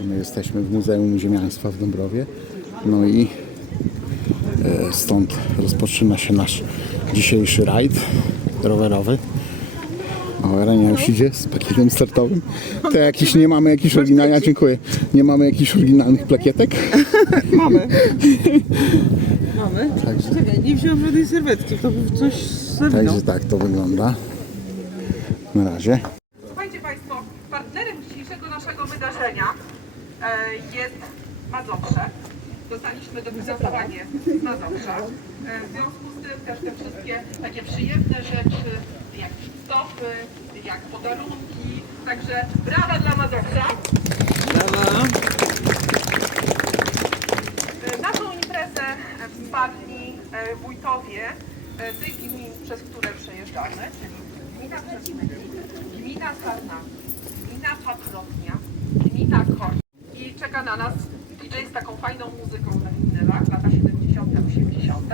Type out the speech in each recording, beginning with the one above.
My jesteśmy w Muzeum Ziemiaństwa w Dąbrowie. No i e, stąd rozpoczyna się nasz dzisiejszy rajd rowerowy. O, Renia już idzie z pakietem startowym. To jakiś, nie mamy jakichś oryginalnych, dziękuję. Nie mamy jakichś oryginalnych plakietek. Mamy. Mamy. Także, Czekaj, nie wziąłem żadnej serwetki, to by coś zawinął. także tak to wygląda. Na razie. Jest Mazowsze. Dostaliśmy dofinansowanie z Mazowsza. E, w związku z tym też te wszystkie takie przyjemne rzeczy, jak stopy, jak podarunki. Także brawa dla Mazowsza. Brawa. E, Naszą imprezę e, wsparli e, wójtowie e, tych gmin, przez które przejeżdżamy, czyli gmina Przesmyki, gmina Sarna, gmina Patrotnia, gmina Koń. I czeka na nas DJ z taką fajną muzyką na winylach, lata 70., 80.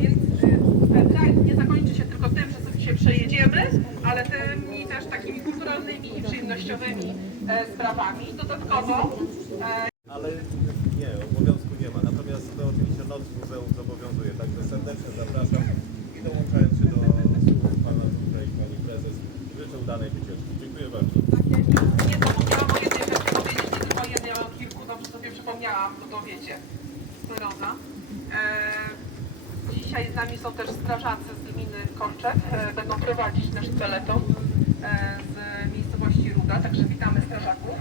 Więc y, ten rajd nie zakończy się tylko tym, że sobie się przejedziemy, ale tymi też takimi kulturalnymi i przyjemnościowymi e, sprawami. Dodatkowo e, Ale nie, obowiązku nie ma. Natomiast to oczywiście noc w muzeum zobowiązuje. Także serdecznie zapraszam i dołączając się do słów pana tutaj i pani prezes, życzę udanej wycieczki. Dziękuję bardzo. Nie zapomniałam o jednej rzeczy powiedzieć, nie tylko o jednej, ale o kilku, dobrze sobie przypomniałam, bo to wiecie, skleroza. E, dzisiaj z nami są też strażacy z gminy Korczew, e, będą prowadzić nasz peleton e, z miejscowości Ruda, także witamy strażaków.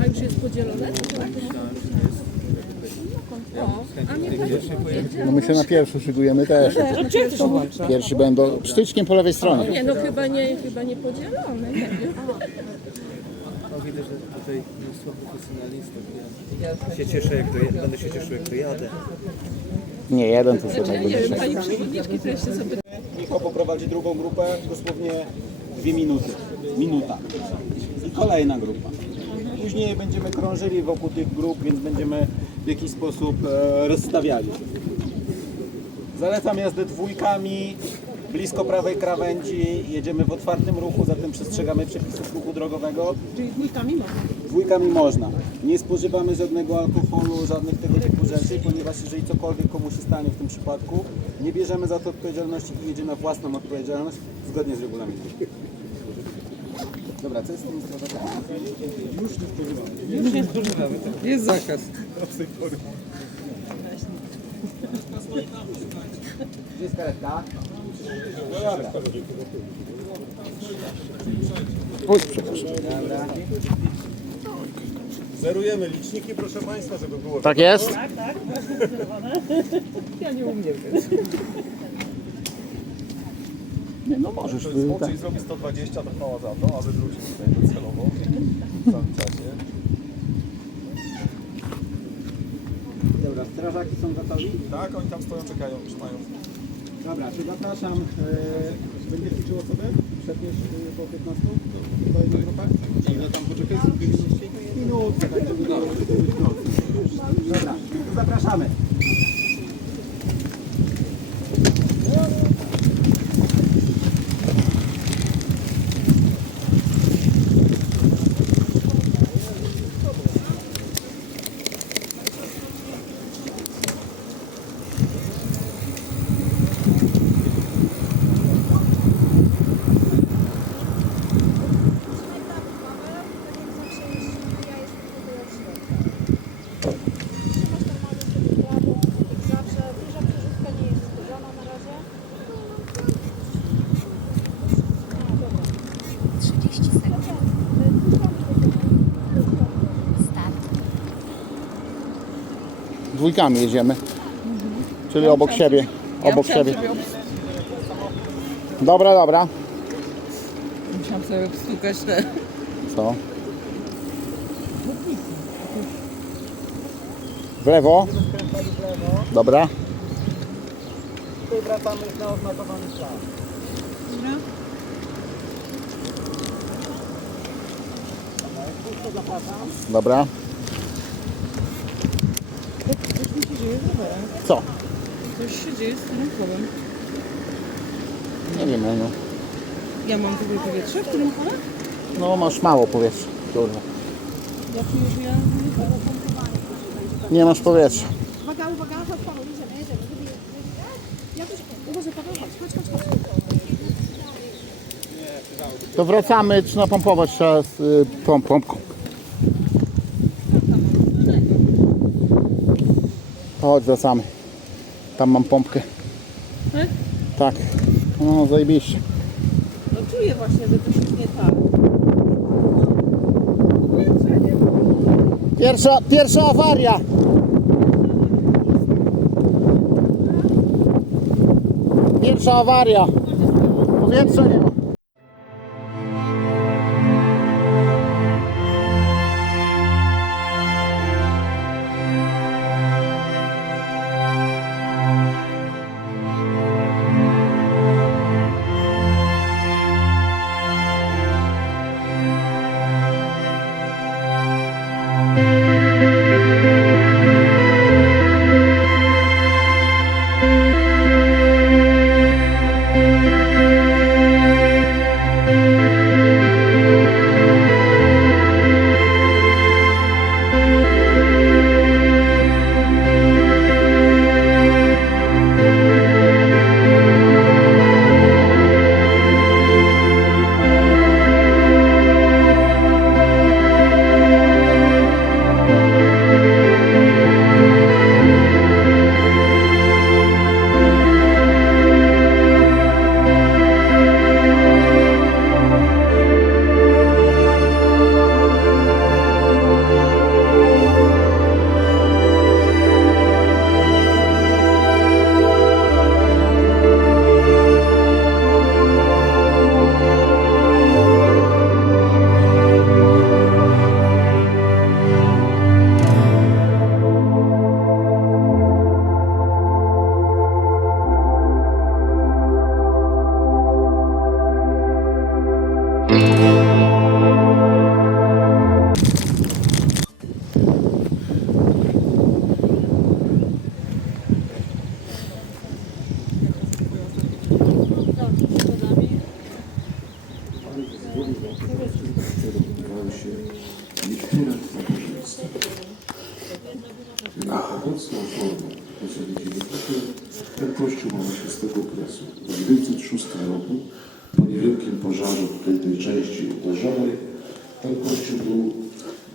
A już jest podzielone? No my się na pierwszy szykujemy też. Pierwszy będą sztyczkiem po lewej stronie. Nie, no chyba nie, chyba nie podzielone. Nie wiem. Tutaj mnóstwo profesjonalistów. Ja się cieszę, jak dojadę, będę się cieszył, jak dojadę. Nie, jeden to sobie Nie będzie. wiem, pani przewodniczki to jeszcze zapytać. Michał poprowadzi drugą grupę, dosłownie dwie minuty, minuta. I kolejna grupa. Później będziemy krążyli wokół tych grup, więc będziemy w jakiś sposób e, rozstawiali. Zalecam jazdę dwójkami, blisko prawej krawędzi, jedziemy w otwartym ruchu, zatem przestrzegamy przepisów ruchu drogowego. Czyli dwójkami można. Dwójkami można. Nie spożywamy żadnego alkoholu, żadnych tego typu rzeczy, ponieważ jeżeli cokolwiek komuś się stanie w tym przypadku, nie bierzemy za to odpowiedzialności i jedzie na własną odpowiedzialność zgodnie z regulaminem. Dobra, co jest z tym? Już nie spożywamy. Już nie spożywamy. Jest zakaz. Gdzie jest karetka? No dobra. Oj, przepraszam. Dobra. Zerujemy liczniki, proszę Państwa, żeby było Tak jest? Ja nie umiem. więc. Nie, no możesz. To jest tak. zrobi 120, to chwała za to, aby wrócić tutaj docelowo w samym czasie. Dobra, strażaki są gotowi? Tak, oni tam stoją, czekają, trzymają. Dobra, to zapraszam. E, będzie ćwiczyło sobie? Przebierz e, po 15? To jedna grupa? Ile tam poczekaj? Zapraszamy. Dwójkami jedziemy. Czyli obok siebie. Obok siebie. Dobra, dobra. Musiałam sobie wstukać te... Co? W lewo. Dobra. Tutaj wracamy na oznakowany szlak. Dobra. Coś mi się dzieje. Co? Coś się dzieje z tym kołem. Nie wiem, no. Ja mam w ogóle powietrze w tym kole? No masz mało powietrza. Kurwa. Nie masz powietrza. Uwaga, uwaga, chodź Paweł, jedziemy, jedziemy. Ja też, uważaj Paweł, chodź, chodź, chodź, chodź. To wracamy, czy napompować trzeba z y, pom pompką. Chodź, wracamy. Tam mam pompkę. Tak? Tak. No, zajebiście. No czuję właśnie, że coś jest nie tak. Pierwsza, pierwsza awaria. Pierwsza awaria. Powietrza nie ma.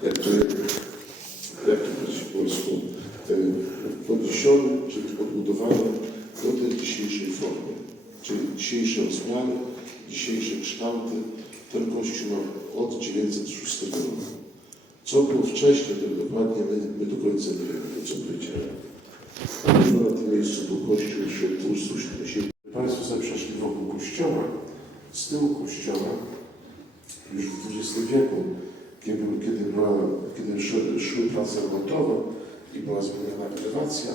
Jakby, jak to powiedzieć po polsku, podniesiony, czyli podbudowany do tej dzisiejszej formy. Czyli dzisiejsze rozmiary, dzisiejsze kształty. Ten kościół ma od 906 roku. Co było wcześniej, tak dokładnie my, my do końca nie wiemy, co powiedziałem. Na tym miejscu był kościół Świątyni. Państwo sobie wokół kościoła. Z tyłu kościoła, już w XX wieku, kiedy, kiedy, była, kiedy szły, szły prace remontowe i była zmieniona elewacja,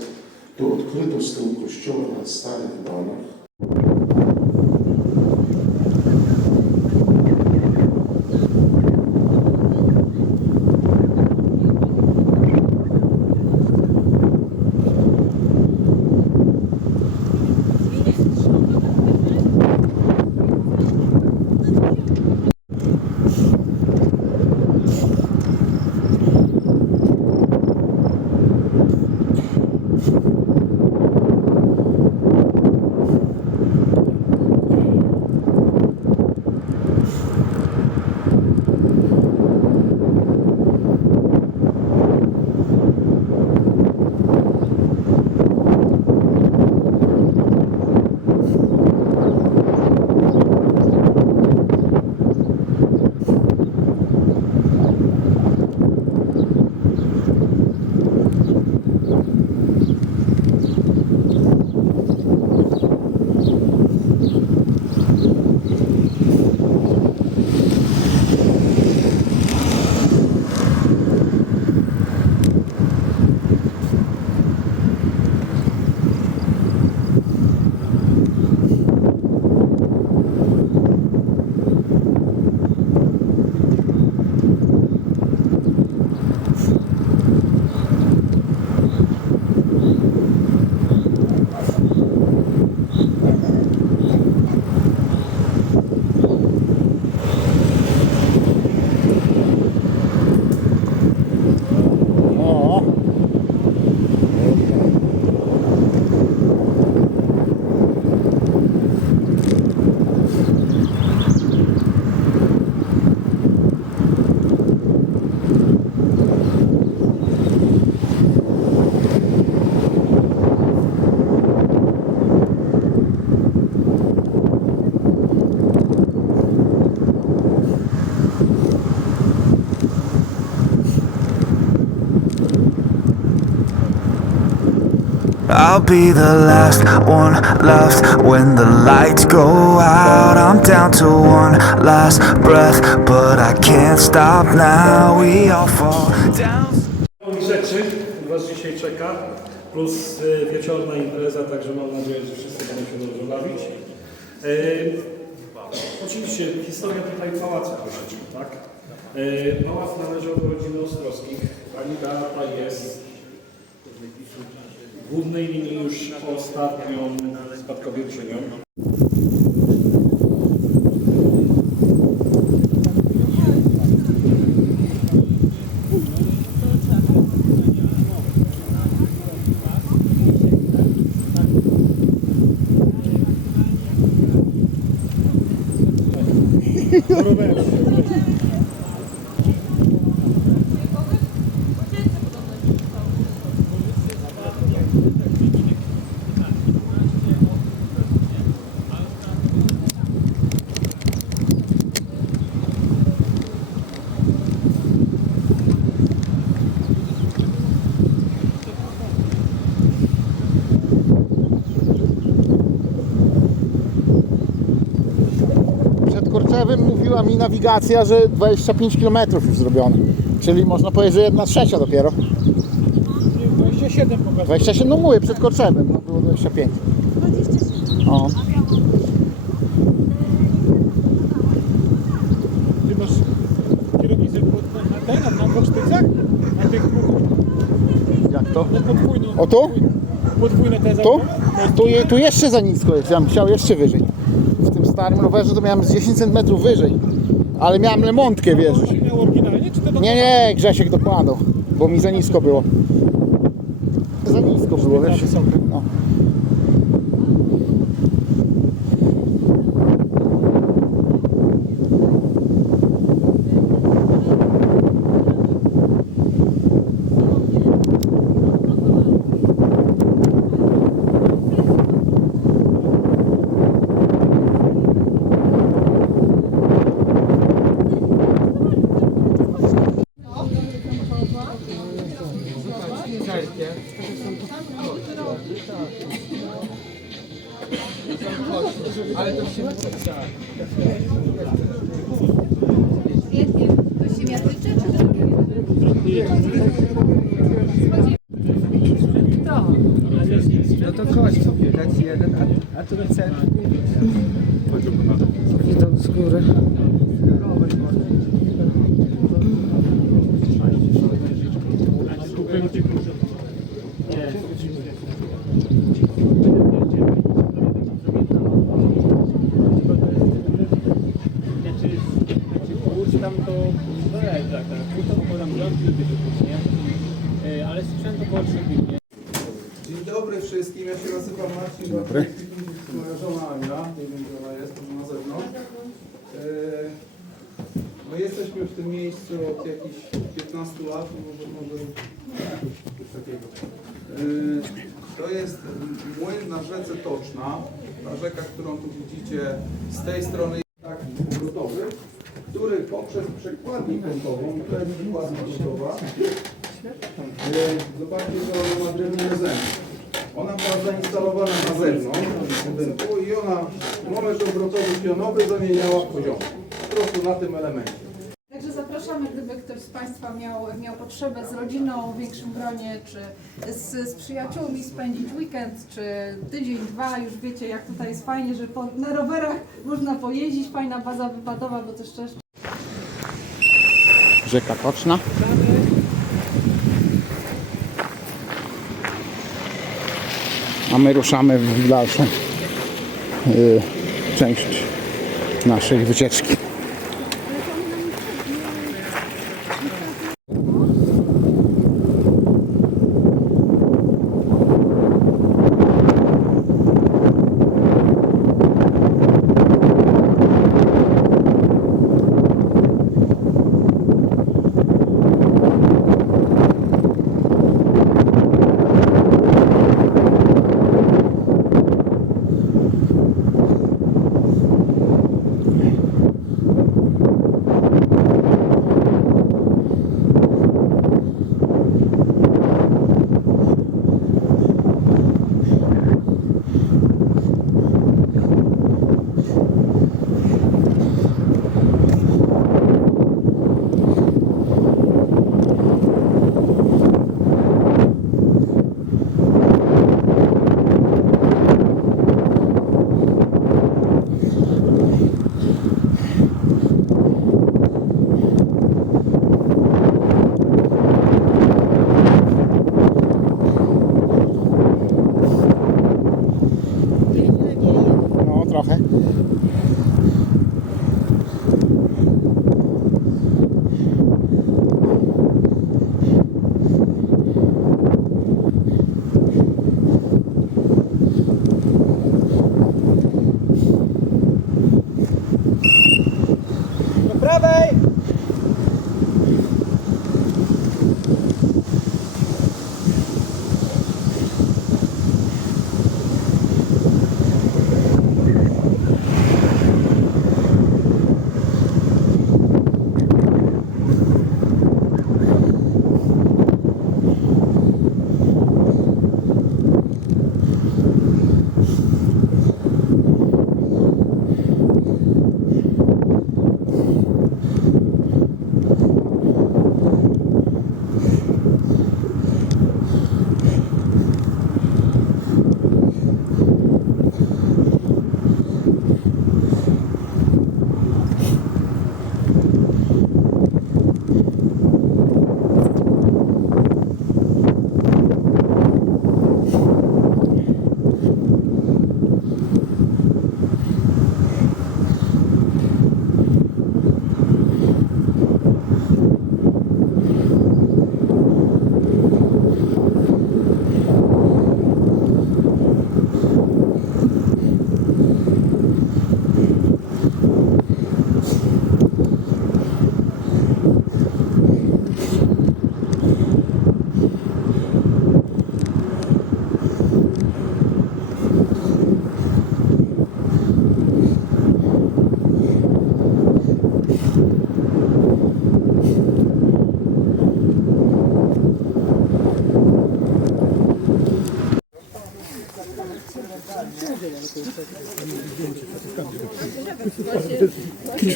to odkryto z tyłu kościoła na starych banach be the last one left when the lights go out. I'm down to one last breath, but I can't stop now. We all fall down. rzeczy Was dzisiaj czeka, plus y, wieczorna impreza, także mam nadzieję, że wszyscy będą się dobrze bawić. Y, oczywiście historia tutaj pałacu troszeczkę, tak? Y, pałac należał do rodziny Ostrowskich. Pani Beata jest głównej linii już ostatnią spadkobierczynią. Przed Mówiła mi nawigacja, że 25 km już zrobione. Czyli można powiedzieć, że jedna trzecia dopiero. 27 pokazuje. 27, no mówię, przed Korczewem, no było 25. O. Ty masz kierownicę na ten, na pocztycach? Na tych Jak to? podwójną, O tu? podwójne te Tu? Tu, tu jeszcze za nisko jest, ja bym chciał jeszcze wyżej. W tym starym rowerze to miałem z 10 cm wyżej. Ale miałem lemontkę, wiesz. miał oryginalnie, czy to do... Nie, nie, Grzesiek dokładał, bo mi za nisko było. Za nisko było, wiesz. Z góry. Którą tu widzicie z tej strony taki obrotowy, który poprzez przekładnię kątową, to jest przekładnia e, zobaczcie, że ona ma drewniane zęby. Ona była zainstalowana na zewnątrz budynku i ona moment obrotowy pionowy zamieniała w poziom. Po prostu na tym elemencie. Zapraszamy, gdyby ktoś z Państwa miał, miał potrzebę z rodziną w większym gronie, czy z, z przyjaciółmi spędzić weekend, czy tydzień, dwa, już wiecie jak tutaj jest fajnie, że po, na rowerach można pojeździć, fajna baza wypadowa, bo też też Rzeka Toczna. A my ruszamy w dalszą y, część naszej wycieczki.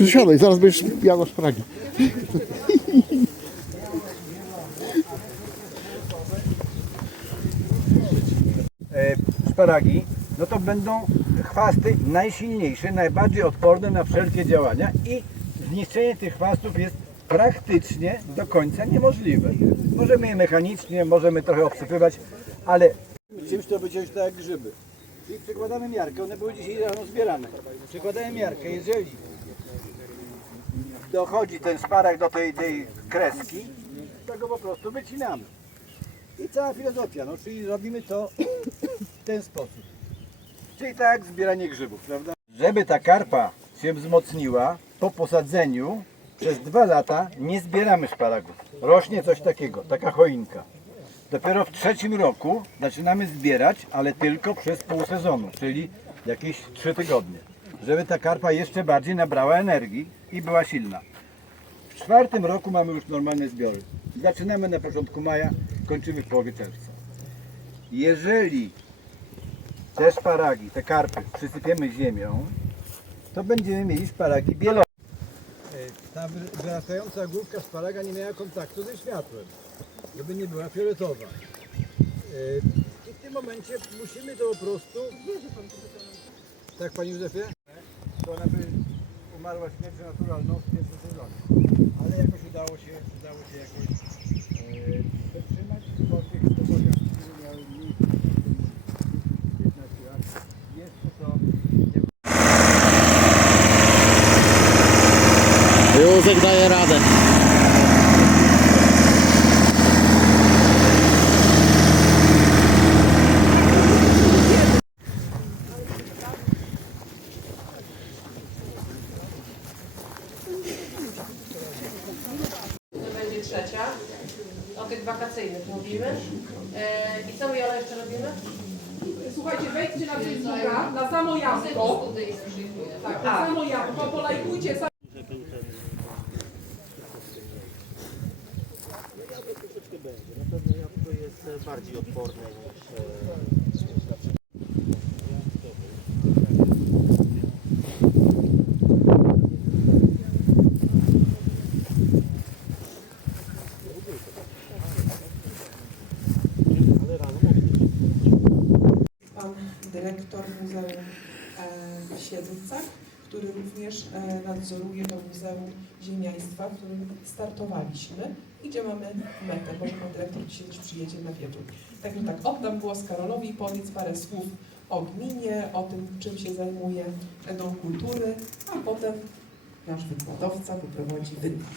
Siadaj, zaraz będziesz jadła szparagi. e, szparagi, no to będą chwasty najsilniejsze, najbardziej odporne na wszelkie działania i zniszczenie tych chwastów jest praktycznie do końca niemożliwe. Możemy je mechanicznie, możemy trochę obsypywać, ale czymś to będzie tak jak grzyby. Czyli przykładamy miarkę, one były dzisiaj rano zbierane. Przykładamy miarkę, jeżeli dochodzi ten szparag do tej, tej kreski, to go po prostu wycinamy. I cała filozofia, no czyli robimy to w ten sposób. Czyli tak zbieranie grzybów, prawda? Żeby ta karpa się wzmocniła, po posadzeniu przez dwa lata nie zbieramy szparagów. Rośnie coś takiego, taka choinka. Dopiero w trzecim roku zaczynamy zbierać, ale tylko przez pół sezonu, czyli jakieś trzy tygodnie. Żeby ta karpa jeszcze bardziej nabrała energii i była silna. W czwartym roku mamy już normalne zbiory. Zaczynamy na początku maja, kończymy w połowie czerwca. Jeżeli te szparagi, te karpy przysypiemy ziemią, to będziemy mieli szparagi bielowe. Ta wyrastająca główka szparaga nie miała kontaktu ze światłem, żeby nie była fioletowa. I w tym momencie musimy to po prostu... Tak, Pani Józefie? To ona by umarła śmiercią naturalną w pierwszym sezonie. Ale jakoś udało się, udało się jakoś e, po tych spokojach, które miały tym 15 lat. Jeszcze to Józek daje radę. To będzie trzecia. O tych wakacyjnych mówimy. E, I co my Jola jeszcze robimy? Słuchajcie, wejdźcie na Facebooka, na samo jabłko. Tak, na samo jabłko, polajkujcie pan dyrektor Muzeum e, w który również e, nadzoruje to Muzeum Ziemiaństwa, w którym startowaliśmy gdzie mamy metę, bo pan dyrektor dzisiaj też przyjedzie na wieczór. Także tak, oddam głos Karolowi, powiedz parę słów o gminie, o tym, czym się zajmuje Dom Kultury, a potem nasz wykładowca wyprowadzi wykład.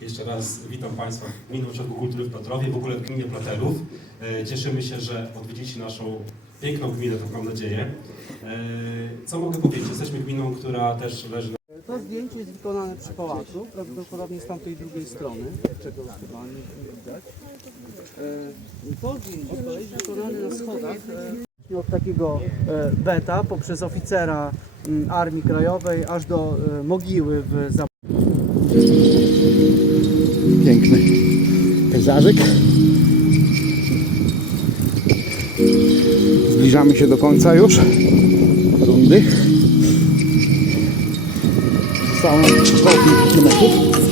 Jeszcze raz witam Państwa w Gminnym Ośrodku Kultury w Piotrowie, w ogóle w gminie Platerów. E, Cieszymy się, że odwiedzicie naszą piękną gminę, tak mam nadzieję. E, Co mogę powiedzieć? Jesteśmy gminą, która też leży na zdjęcie jest wykonane przy pałacu, prawdopodobnie z tamtej drugiej strony, czego chyba nie nie widać. To zdjęcie z kolei jest wykonane na schodach. e, Od takiego e, beta poprzez oficera mm, Armii Krajowej aż do e, mogiły w Zap- Piękny pejzażyk. Zbliżamy się do końca już rundy. całym wokół kilometrów.